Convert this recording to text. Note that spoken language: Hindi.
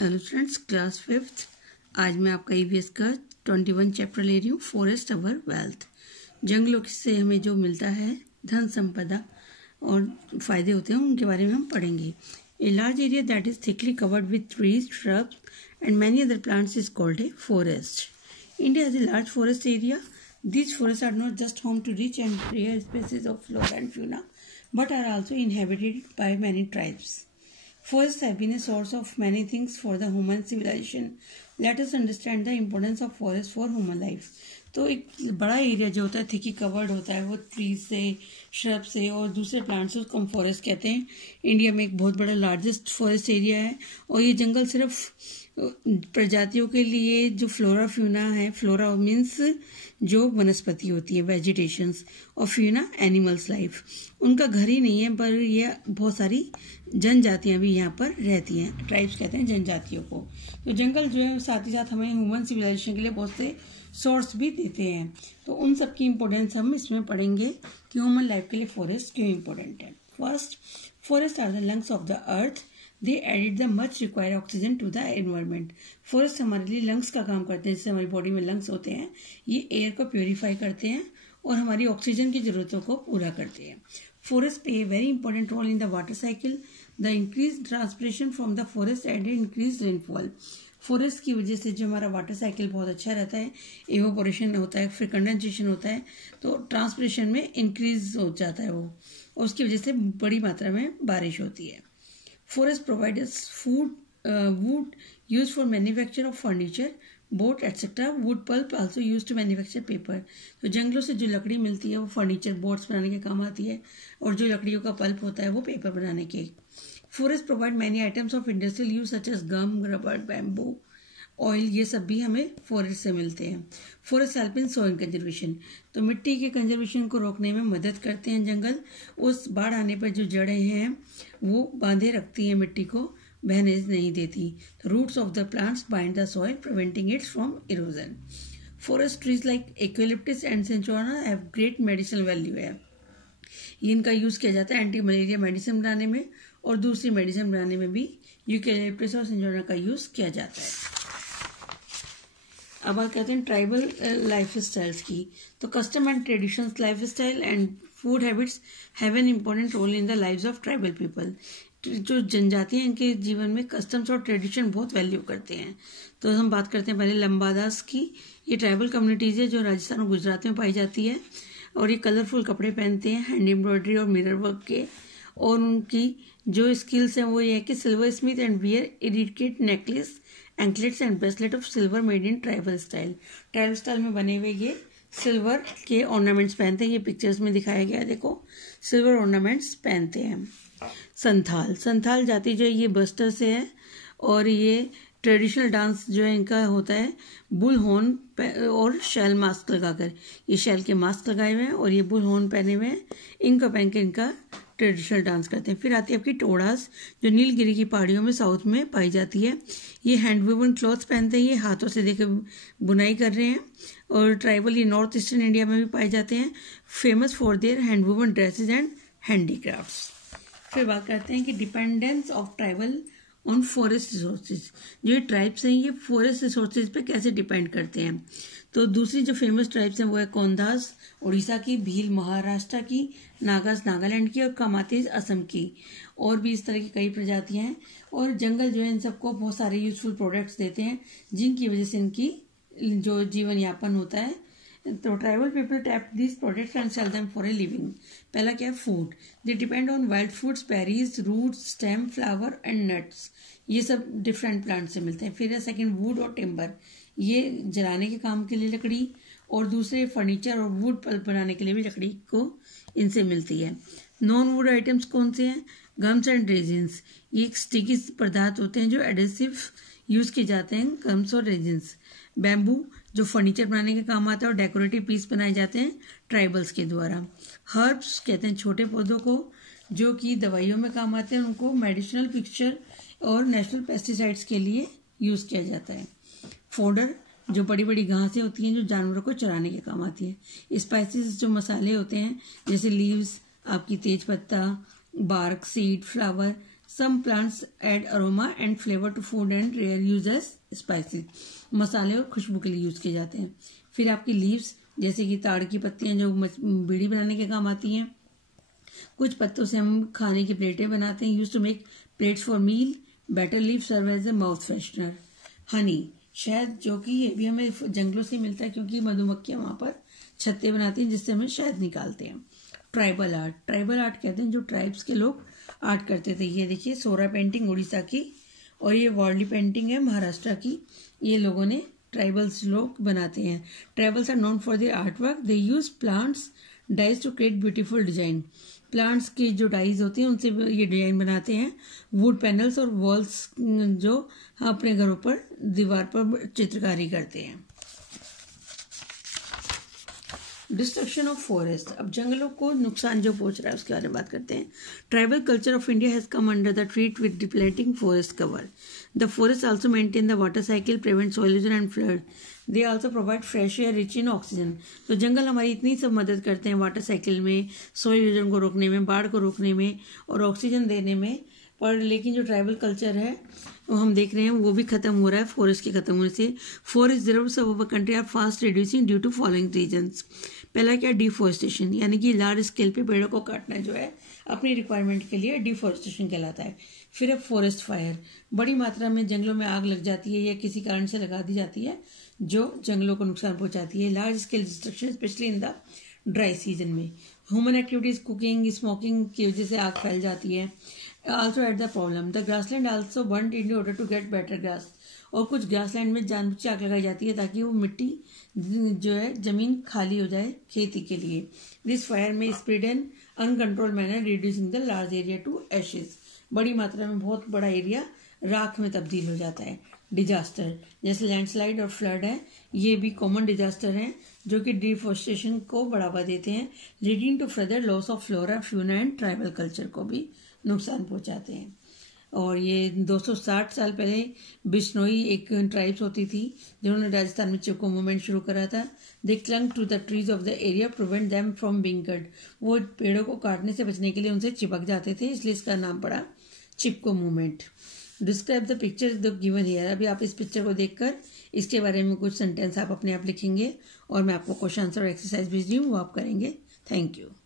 Hello students, class 5th। आज मैं आपका ईवीएस का 21 चैप्टर ले रही हूँ। फॉरेस्ट अवर वेल्थ। जंगलों से हमें जो मिलता है धन संपदा और फायदे होते हैं उनके बारे में हम पढ़ेंगे। A large area that is thickly covered with trees, shrubs and many other plants is called a forest. India has a large forest area. These forests are not just home to rich and rare species of flora and fauna, but are also inhabited by many tribes. Forests have been a source of many things for the human civilization. Let us understand the importance of forest for human life. तो एक बड़ा एरिया जो होता है थिकी कवर्ड होता है वो ट्रीज से, श्रब से और दूसरे प्लांट से, उसको हम फॉरेस्ट कहते हैं। इंडिया में एक बहुत बड़ा लार्जेस्ट फॉरेस्ट एरिया है और ये जंगल सिर्फ प्रजातियों के लिए जो फ्लोरा फ्यूना है, फ्लोरा मीन्स जो वनस्पति होती है, वेजिटेशंस, और फ्यूना एनिमल्स लाइफ, उनका घर ही नहीं है, पर ये बहुत सारी जनजातियां भी यहाँ पर रहती हैं। ट्राइब्स कहते हैं जनजातियों को। तो जंगल जो है साथ ही साथ हमें ह्यूमन सिविलाइजेशन के लिए बहुत से सोर्स भी देते हैं। तो उन सब की इम्पोर्टेंस हम इसमें पढ़ेंगे कि ह्यूमन लाइफ के लिए फॉरेस्ट क्यों इम्पोर्टेंट है। First, forest are the lungs of the earth. They added the much require oxygen to the environment. Forest हमारे लिए लंग्स का काम करते हैं। जैसे हमारी बॉडी में लंग्स होते हैं, ये एयर को प्योरीफाई करते हैं और हमारी ऑक्सीजन की जरूरतों को पूरा करते हैं। Forests play a very important role in the water cycle. The increased transpiration from the forest and increased rainfall. Forest की वजह से जो हमारा वाटर साइकिल बहुत अच्छा रहता है, एवोपोरेशन होता है, फिर कंडेंसेशन होता है, तो ट्रांसपिरेशन में इंक्रीज हो जाता है वो, और उसकी वजह से बड़ी मात्रा में बारिश होती है। Forest provides food, wood use for manufacture of furniture, boat etcetera. Wood pulp also use to manufacture paper. तो जंगलों से जो लकड़ी मिलती है वो फर्नीचर, बोट्स बनाने के काम आती है, और जो लकड़ियों का पल्प होता है वो पेपर बनाने के। Forest provide many items of industrial use such as gum, rubber, bamboo, oil, ये सब भी हमें फॉरेस्ट से मिलते हैं। Forest help in soil conservation. तो मिट्टी के कंजर्वेशन को रोकने में मदद करते हैं जंगल। उस बाढ़ आने पर जो जड़ें हैं वो बांधे रखती हैं, मिट्टी को बहने नहीं देती। Roots of the plants bind the soil, preventing it from erosion. Forest trees like eucalyptus and cinchona have great medicinal value है। इनका यूज किया जाता है एंटी मलेरिया मेडिसिन बनाने में, और दूसरी मेडिसिन बनाने में भी यूकेलिप्टस और सेंचुआना का यूज किया जाता है। अब बात करते हैं ट्राइबल लाइफ स्टाइल्स की। तो custom and traditions, life style and food habits have an important role in the lives of tribal people. जो जनजाति हैं इनके जीवन में कस्टम्स और ट्रेडिशन बहुत वैल्यू करते हैं। तो हम बात करते हैं पहले लंबादास की। ये ट्राइबल कम्युनिटीज है जो राजस्थान और गुजरात में पाई जाती है, और ये कलरफुल कपड़े पहनते हैं, हैंड एम्ब्रॉयडरी और मिरर वर्क के। और उनकी जो स्किल्स हैं वो ये है कि silversmith and wear intricate necklace, anklets and bracelet of silver made in tribal style. Tribal style में बने हुए ये सिल्वर के ऑर्नामेंट्स पहनते हैं। ये पिक्चर्स में दिखाया गया है, देखो, सिल्वर ऑर्नामेंट्स पहनते हैं। संथाल जाति जो है ये बस्टर से है, और ये ट्रेडिशनल डांस जो है इनका होता है बुल हॉर्न और शैल मास्क लगाकर। ये शैल के मास्क लगाए हुए हैं और ये बुल हॉर्न पहने हुए हैं। इनका पहन के इनका ट्रेडिशनल डांस करते हैं। फिर आती है आपकी टोडास, जो नीलगिरी की पहाड़ियों में साउथ में पाई जाती है। ये हैंडवूवन क्लॉथ्स पहनते हैं, ये हाथों से देखे बुनाई कर रहे हैं। और ट्राइबल ये नॉर्थ ईस्टर्न इंडिया में भी पाए जाते हैं, famous for their handwoven dresses and handicrafts. फिर बात करते हैं कि dependence of tribal on forest resources. जो ये ट्राइब्स हैं ये फॉरेस्ट रिसोर्सेज पे कैसे डिपेंड करते हैं। तो दूसरी जो फेमस ट्राइब्स हैं वो है कोंदास उड़ीसा की, भील महाराष्ट्र की, नागास नागालैंड की, और कामातीज असम की। और भी इस तरह की कई प्रजातियां हैं। और जंगल जो है इन सबको बहुत सारे यूजफुल प्रोडक्ट्स देते हैं, जिनकी वजह से इनकी जो जीवन यापन होता है। तो tribal people tap this products and sell them for a living. पहला क्या है, food. They depend on wild foods, berries, roots, stem, flower and nuts. ये सब डिफरेंट प्लांट से मिलते हैं। फिर है सेकंड, वुड और टिम्बर। ये जलाने के काम के लिए लकड़ी, और दूसरे फर्नीचर और वुड पल्प बनाने के लिए भी लकड़ी को इनसे मिलती है। नॉन वुड आइटम्स कौन से हैं, गम्स एंड रेजिन्स। ये एक स्टिकी पदार्थ होते हैं जो एडेसिव यूज किए जाते हैं, गम्स और रेजिन्स। बैम्बू जो फर्नीचर बनाने के काम आता है, और डेकोरेटिव पीस बनाए जाते हैं ट्राइबल्स के द्वारा। हर्ब्स कहते हैं छोटे पौधों को जो कि दवाइयों में काम आते हैं, उनको मेडिसिनल पिक्चर और नेचुरल पेस्टिसाइड्स के लिए यूज किया जाता है। फोडर जो बड़ी बड़ी घासें होती हैं जो जानवरों को चराने के काम आती है। स्पाइसेस जो मसाले होते हैं, जैसे लीव्स, आपकी तेज पत्ता, bark, seed, flower, some plants add aroma and flavour to food and rare use as spices, मसाले और खुशबू के लिए यूज किए जाते हैं। फिर आपकी लीव्स, जैसे कि ताड़ की पत्तियां जो बीड़ी बनाने के काम आती हैं। कुछ पत्तों से हम खाने की प्लेटें बनाते हैं, use to make plates for meal. Betel leaf serve as a mouth freshener. Honey, शहद, जो कि ये भी हमें जंगलों से मिलता है क्योंकि मधुमक्खियां वहां पर छत्ते बनाती हैं जिससे हमें शहद निकालते हैं। ट्राइबल आर्ट, ट्राइबल आर्ट कहते हैं जो ट्राइब्स के लोग आर्ट करते थे। ये देखिए सोरा पेंटिंग उड़ीसा की, और ये वार्ली पेंटिंग है महाराष्ट्र की। ये लोगों ने ट्राइबल्स लोग बनाते हैं। Tribals are known for their art work. They use plants dyes to create beautiful design. Plants की जो डाइज होती हैं उनसे ये डिजाइन बनाते हैं। वुड पैनल्स और वॉल्स जो अपने घरों पर दीवार पर चित्रकारी करते हैं। डिस्ट्रक्शन ऑफ फॉरेस्ट, अब जंगलों को नुकसान जो पहुंच रहा है उसके बारे में बात करते हैं। Tribal culture of India has come under the treat with depleting forest cover. The forest also maintain the water cycle, prevent soil erosion and flood. They also provide fresh air rich in oxygen. तो जंगल हमारी इतनी सब मदद करते हैं वाटर साइकिल में, सॉइल इरोजन को रोकने में, बाढ़ को रोकने में और ऑक्सीजन देने में। पर लेकिन जो ट्राइबल कल्चर है वो हम देख रहे हैं वो भी खत्म हो रहा है फॉरेस्ट के खत्म होने से। Forest reserves of our country are fast reducing due to following reasons. पहला क्या, डिफॉरेस्टेशन, यानी कि लार्ज स्केल पे पेड़ों को काटना जो है अपनी रिक्वायरमेंट के लिए डिफॉरेस्टेशन कहलाता है। फिर है फॉरेस्ट फायर, बड़ी मात्रा में जंगलों में आग लग जाती है या किसी कारण से लगा दी जाती है जो जंगलों को नुकसान पहुंचाती है। Large scale destruction specially in the dry season में। ह्यूमन एक्टिविटीज, कुकिंग, स्मोकिंग की वजह से आग फैल जाती है। also at the problem, the grassland also burnt in order to get better grass। और कुछ ग्रासलैंड में जानबूझ के आग लगाई जाती है ताकि वो मिट्टी जो है जमीन खाली हो जाए खेती के लिए। This fire may spread an uncontrol manner reducing the large area to ashes. बड़ी मात्रा में बहुत बड़ा एरिया राख में तब्दील हो जाता है। डिजास्टर, जैसे लैंडस्लाइड और फ्लड है, ये भी कॉमन डिजास्टर हैं जो कि डिफॉरेस्टेशन को बढ़ावा देते हैं, leading to further loss of flora, fauna and tribal culture को भी नुकसान पहुंचाते हैं। और ये 260 साल पहले बिश्नोई एक ट्राइब्स होती थी जिन्होंने राजस्थान में चिपको मूवमेंट शुरू करा था। They clung to the trees of the area prevent them from being cut. वो पेड़ों को काटने से बचने के लिए उनसे चिपक जाते थे, इसलिए इसका नाम पड़ा Chipko movement. Describe the picture the given here. अभी आप इस पिक्चर को देखकर इसके बारे में कुछ सेंटेंस आप अपने आप लिखेंगे और मैं आपको क्वेश्चन आंसर और एक्सरसाइज भेज रही हूँ, वो आप करेंगे। Thank you.